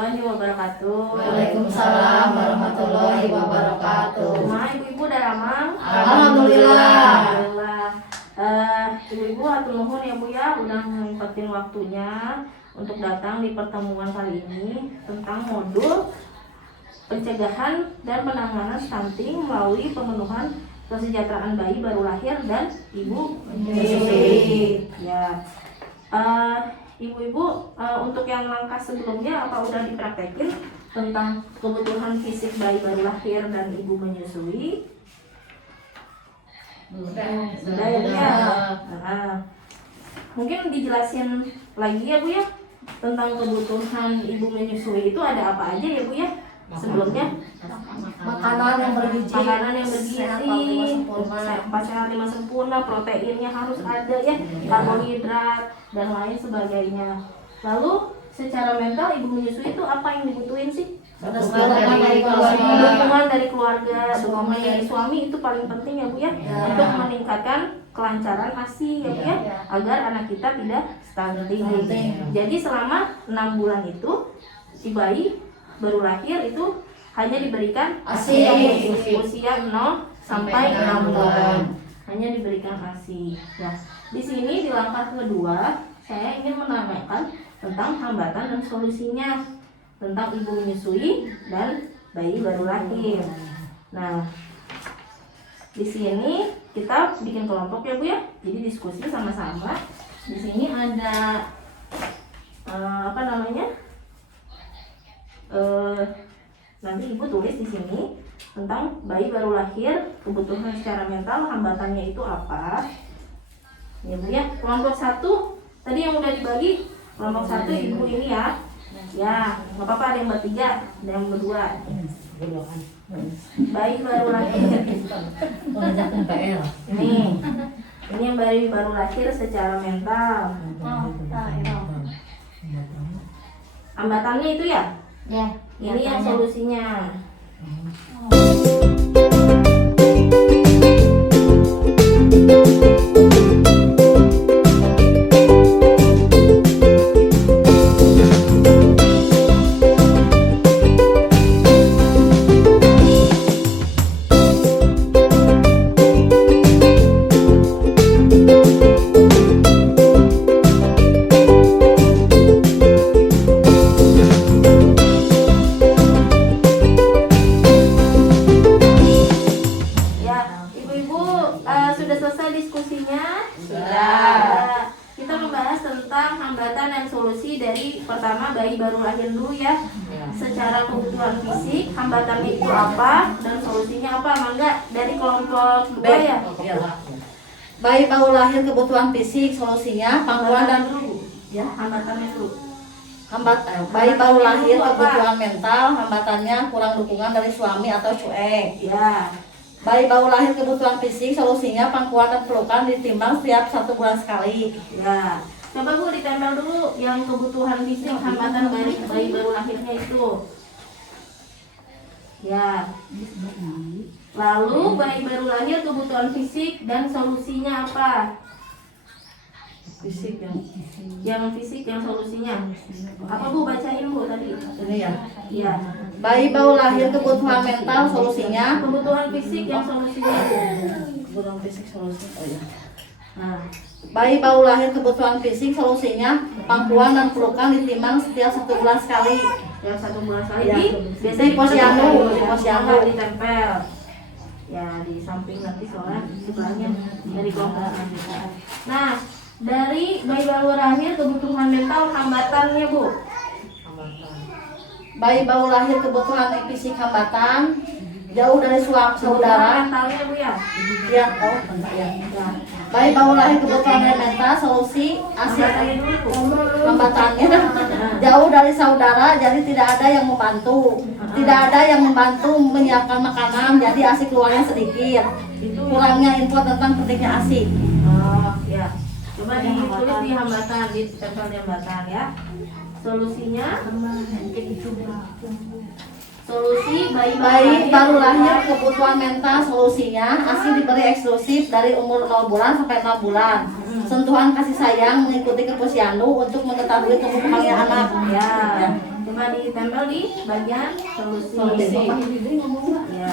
warahmatullahi wabarakatuh. Waalaikumsalam warahmatullahi wabarakatuh. Kumaha ibu-ibu da amang? Alhamdulillah. Alhamdulillah. Ibu-ibu atur nuhun ya Bu ya, udah nyempetin waktunya untuk datang di pertemuan kali ini tentang modul pencegahan dan penanganan stunting melalui pemenuhan kesejahteraan bayi baru lahir dan ibu menyusui. Ya. Ibu-ibu, untuk yang langkah sebelumnya apa udah dipraktekin tentang kebutuhan fisik bayi baru lahir dan ibu menyusui? Sudah ya Bu ya? Mungkin dijelasin lagi ya Bu ya tentang kebutuhan ibu menyusui itu ada apa aja ya Bu ya sebelumnya? Makanan yang bergizi, sehat lima sempurna, proteinnya harus ada ya, karbohidrat dan lain sebagainya. Lalu secara mental ibu menyusui itu apa yang dibutuhin sih? Dukungan dari keluarga, dukungan dari suami itu paling penting ya Bu ya, untuk meningkatkan kelancaran ASI ya Bu ya, agar anak kita tidak stunting. Jadi selama 6 bulan itu si bayi baru lahir itu hanya diberikan ASI usia 0 sampai 6 bulan. Hanya diberikan ASI. Nah, di sini di langkah kedua saya ingin menanyakan tentang hambatan dan solusinya tentang ibu menyusui dan bayi baru lahir. Nah, di sini kita bikin kelompok ya Bu ya. Jadi diskusi sama-sama. Di sini ada apa namanya? Nanti ibu tulis di sini tentang bayi baru lahir, kebutuhan secara mental, hambatannya itu apa. Ya Bu ya. Kelompok 1 tadi yang udah dibagi, kelompok 1 ibu ini ya. Ya, nggak apa-apa, ada yang bertiga, ada yang berdua. Bayi baru lahir. Ini yang bayi baru lahir secara mental. Hambatannya itu ya? Ya. Ini yang solusinya. Sudah selesai diskusinya? Sudah. Kita membahas tentang hambatan dan solusi dari pertama bayi baru lahir dulu ya. Secara kebutuhan fisik, hambatannya itu apa dan solusinya apa? Mangga dari kelompok 2 ya. Bayi baru lahir kebutuhan fisik, solusinya pangkuan dan ya, hambatannya dulu. Bayi baru lahir kebutuhan mental, hambatannya kurang dukungan dari suami atau cuek. Ya. Bayi baru lahir kebutuhan fisik, solusinya pangkuan dan pelukan ditimbang setiap 1 bulan sekali. Ya. Coba Bu ditempel dulu yang kebutuhan fisik hambatan dari bayi baru lahirnya itu. Ya. Lalu bayi baru lahir kebutuhan fisik dan solusinya apa? Fisik Yang fisik yang solusinya. Apa Bu bacain Bu tadi? ini ya. Iya. Bayi baru lahir kebutuhan mental, solusinya Kebutuhan fisik yang solusinya. kebutuhan fisik solusi. Oh ya. Nah, Bayi baru lahir kebutuhan fisik, solusinya pangkuan dan pelukan ditimbang setiap 1 bulan sekali. yang 1 bulan sekali Ya. biasanya Di posyandu, di posyandu. ditempel. Ya, di samping nanti soalnya sebelahnya dari kelompok. Nah, dari bayi baru lahir kebutuhan mental hambatannya Bu. Bayi baru lahir kebutuhan fisik, hambatan jauh dari Kebutuhan saudara. mentalnya Bu ya. Ya, oh, ya. Bayi baru lahir kebutuhan mental, solusi Hambatannya asik dulu Bu. hambatannya jauh dari saudara, jadi tidak ada yang membantu, tidak ada yang membantu menyiapkan makanan, jadi ASI keluarnya sedikit. Itu Kurangnya info tentang pentingnya ASI. oh ya. Coba ditulis di hambatan, ditempel di hambatan ya. Solusinya solusi Bayi baru lahir kebutuhan mental, solusinya ASI diberi eksklusif dari umur 0 bulan sampai 6 bulan. Sentuhan kasih sayang mengikuti ke posyandu untuk mengetahui tumbuh kembangnya anak. ya. Coba coba ditempel di bagian solusi. Ya. Ya.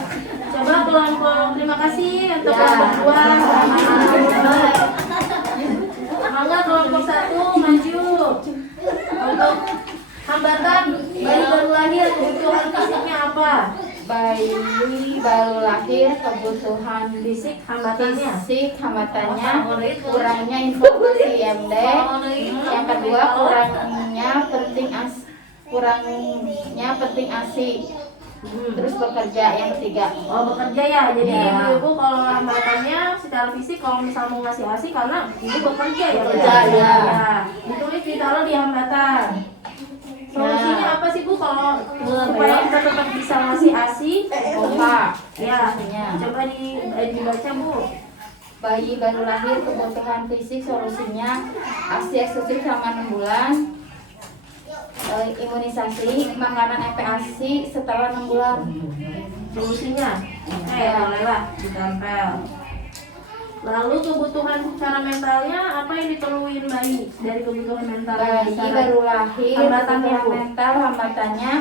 Coba kelompok terima kasih untuk Ya. kelompok 2. Mangga kelompok 1 maju. Untuk hambatan bayi baru lahir kebutuhan fisiknya apa? Bayi baru lahir kebutuhan Fisik hambatannya. hambatannya kurangnya informasi IMD. Yang kedua kurangnya penting ASI. Terus bekerja yang ketiga. Oh, bekerja ya. Jadi Ya. ibu kalau hambatannya secara fisik kalau misal mau ngasih ASI karena ibu bekerja ya. Bekerja, Bu? ya. Ditulis ditaruh di hambatan. Solusinya apa sih Bu kalau supaya kita tetap bisa ngasih ASI? Kompak. Ya. Solusinya. Coba dibaca Bu. Bayi baru lahir kebutuhan fisik solusinya ASI eksklusif selama 6 bulan. Imunisasi makanan MPASI setelah 6 bulan. Solusinya. Bolehlah ditempel. Lalu kebutuhan secara mentalnya apa yang diperluin bayi dari kebutuhan mental? Bayi baru lahir Hambatannya, Bu. mental hambatannya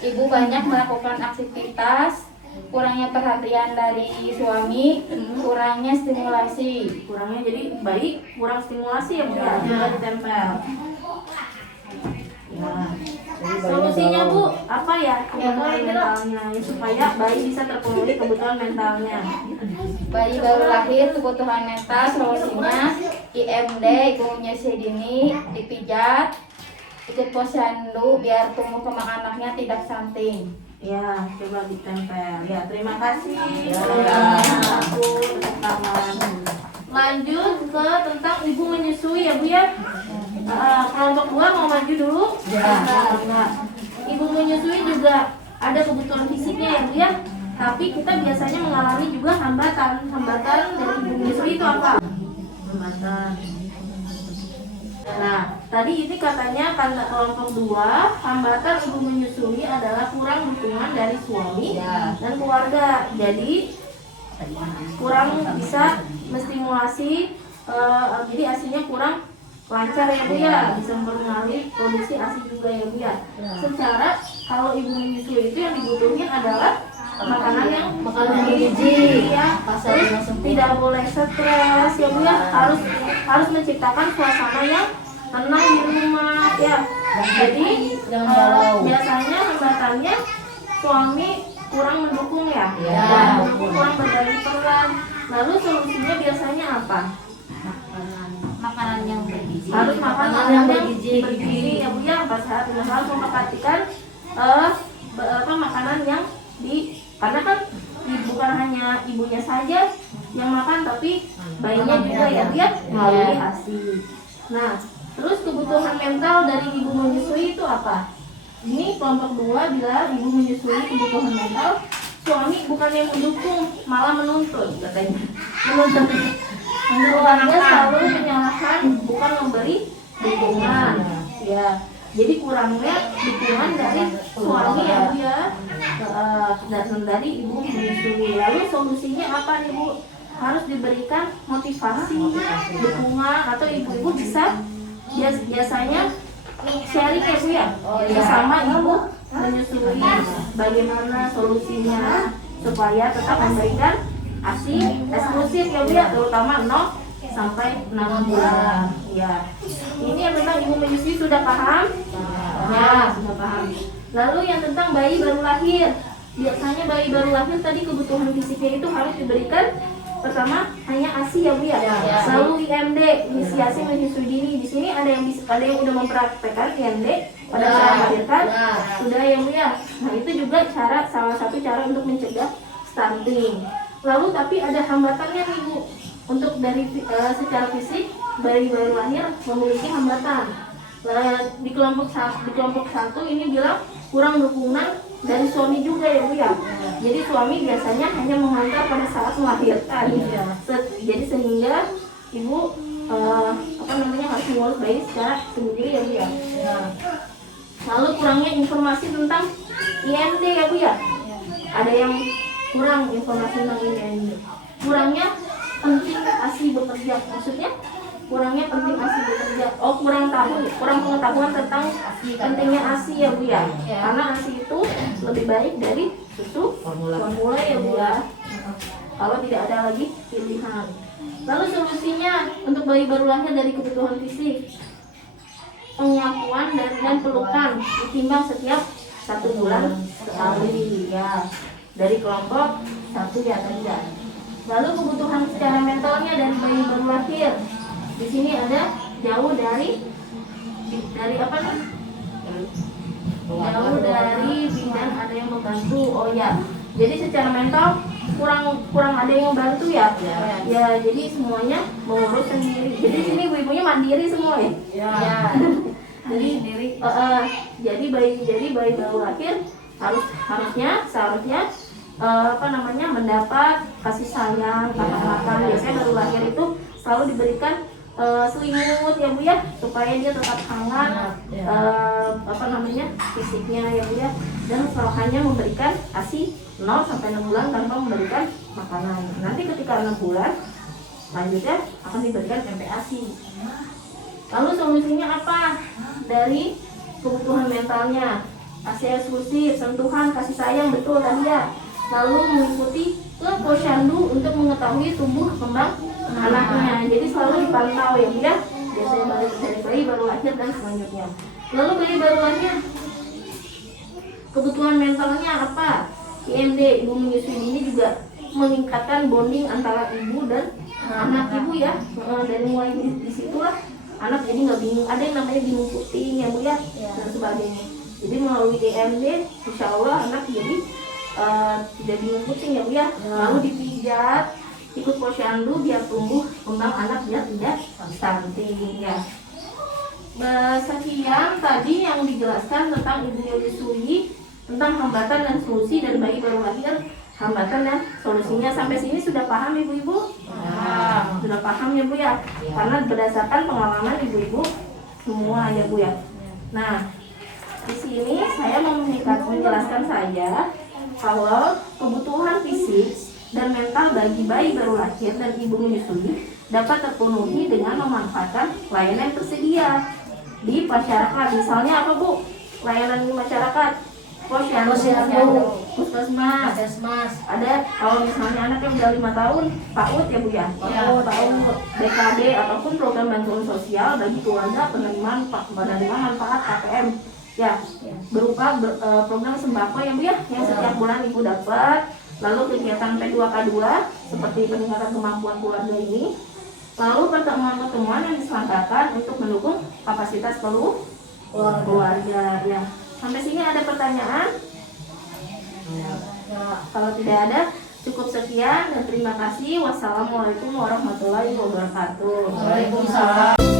ibu banyak melakukan aktivitas, kurangnya perhatian dari suami, kurangnya stimulasi. Kurangnya jadi bayi kurang stimulasi ya Bu ya. Coba ditempel. Ya. Solusinya Bu apa ya kebutuhan mentalnya ya, supaya bayi bisa terpenuhi kebutuhan mentalnya. Bayi baru lahir kebutuhan mental solusinya IMD, ibu menyusui dini, dipijat, ikut posyandu biar tumbuh kembang anaknya tidak stunting. Ya, coba ditempel. Ya, terima kasih. Ya. Aku tepuk tangan. Lanjut ke tentang ibu menyusui ya Bu ya. Kelompok 2 mau maju dulu? Ya. Enggak. Ibu menyusui juga ada kebutuhan fisiknya ya Bu ya. Tapi kita biasanya mengalami juga hambatan. Hambatan dari ibu menyusui itu apa? Hambatan. Nah, tadi ini katanya kata kelompok 2, hambatan ibu menyusui adalah kurang dukungan dari suami Ya. dan keluarga. Jadi kurang bisa menstimulasi, jadi asinya kurang lancar ya Bu ya, bisa mempengaruhi produksi asi juga ya Bu ya. Secara kalau ibu menyusui itu yang dibutuhin adalah makanan yang bergizi. ya, Pasal terus yang sempurna. tidak boleh stres ya Bu ya, harus menciptakan suasana yang tenang di rumah ya. Jadi Jangan galau. biasanya hambatannya suami kurang mendukung ya, Ya. kurang berbagi peran. Lalu solusinya biasanya apa? Makanan yang bergizi. Harus makan Makanan makanan yang yang bergizi. bergizi ya Bu ya. Pas saat harus memperhatikan makanan yang karena kan bukan hanya ibunya saja yang makan tapi bayinya juga ya Bu ya, melalui ASI. Nah, terus kebutuhan mental dari ibu menyusui itu apa? Ini kelompok 2 bilang ibu menyusui kebutuhan mental, suami bukan yang mendukung, malah menuntut katanya. Menuntut. Keluarga selalu menyalahkan, bukan memberi dukungan. Ya, jadi kurangnya dukungan dari suami ya Bu ya, dan dari ibu menyusui. Lalu solusinya apa nih Bu? Harus diberikan motivasi, dukungan, atau ibu-ibu bisa biasanya sharing ya Bu ya, bersama ibu menyusui bagaimana solusinya supaya tetap memberikan ASI eksklusif ya Bu ya, terutama 0 sampai 6 bulan. Ya. Ini yang tentang ibu menyusui sudah paham? Ya, sudah paham. Lalu yang tentang bayi baru lahir. Biasanya bayi baru lahir tadi kebutuhan fisiknya itu harus diberikan. Pertama hanya ASI ya Bu ya. Lalu IMD, inisiasi menyusui dini. Di sini ada yang udah mempraktekkan IMD pada saat melahirkan. Sudah ya Bu ya. Nah, itu juga salah satu cara untuk mencegah stunting. Lalu tapi ada hambatannya nih Bu. Untuk dari secara fisik bayi baru lahir memiliki hambatan. Di kelompok 1 ini bilang kurang dukungan dari suami juga ya Bu ya. Jadi suami biasanya hanya mengantar pada saat melahirkan. Jadi sehingga ibu harus mengurus bayi secara sendiri ya Bu ya. Lalu kurangnya informasi tentang IMD ya Bu ya. Ada yang kurang informasi tentang IMD. Kurangnya penting ASI bekerja, maksudnya kurangnya penting ASI bekerja. Oh, kurang pengetahuan tentang pentingnya ASI ya Bu ya. Karena ASI itu lebih baik dari susu formula ya Bu ya. Kalau tidak ada lagi pilihan. Lalu solusinya untuk bayi baru lahir dari kebutuhan fisik, penyapuan dan pelukan ditimbang setiap 1 bulan sekali ya, dari kelompok 1 ya tidak. Lalu kebutuhan secara mentalnya dari bayi baru lahir, di sini ada jauh dari apa nih? Jauh dari bidan ada yang membantu. Oh ya, jadi secara mental kurang ada yang membantu ya. Ya, jadi semuanya mengurus sendiri. Jadi sini ibu-ibunya mandiri semua ya. Ya. Jadi bayi baru lahir seharusnya mendapat kasih sayang, makan. Biasanya baru lahir itu selalu diberikan selimut ya Bu ya, supaya dia tetap hangat fisiknya ya Bu ya, dan selalu hanya memberikan ASI 0 sampai 6 bulan tanpa memberikan makanan. Nanti ketika 6 bulan lanjutnya akan diberikan MPASI. Lalu solusinya apa? Dari kebutuhan mentalnya, ASI eksklusif, sentuhan, kasih sayang, betul tadi ya. Lalu mengikuti ke posyandu untuk mengetahui tumbuh kembang anaknya. Jadi selalu dipantau ya Bu ya. Biasanya dari bayi baru lahir dan selanjutnya. Lalu bayi baru lahir, kebutuhan mentalnya apa? IMD, ibu menyusui ini juga meningkatkan bonding antara ibu dan anak ibu ya. Dari mulai disitulah anak jadi nggak bingung, ada yang namanya bingung puting ya Bu ya, dan sebagainya. Jadi melalui IMD, insya Allah anak jadi tidak bingung puting ya Bu ya. Lalu dipijat, ikut posyandu biar tumbuh kembang anak biar tidak stunting ya. Sekian tadi yang dijelaskan tentang ibu menyusui, tentang hambatan dan solusi, dan bayi baru lahir, hambatan dan solusinya. Sampai sini sudah paham ibu-ibu? Sudah paham ya Bu ya? Karena berdasarkan pengalaman ibu-ibu semua ya Bu ya. Nah, di sini saya mau menjelaskan bahwa kebutuhan fisik dan mental bagi bayi baru lahir dan ibu menyusui dapat terpenuhi dengan memanfaatkan layanan yang tersedia di masyarakat. Misalnya apa Bu? Layanan di masyarakat, posyandu, puskesmas. Ada kalau misalnya anaknya udah 5 tahun, PAUD ya Bu ya. PAUD, BKB ataupun program bantuan sosial bagi keluarga penerima manfaat KPM. Ya, berupa program sembako ya Bu ya, yang setiap bulan ibu dapat. Lalu kegiatan P2K2 seperti peningkatan kemampuan keluarga ini. Lalu pertemuan-pertemuan yang diselenggarakan untuk mendukung kapasitas keluarga ya. Sampai sini ada pertanyaan? Kalau tidak ada, cukup sekian dan terima kasih. Wassalamualaikum warahmatullahi wabarakatuh. Waalaikumsalam.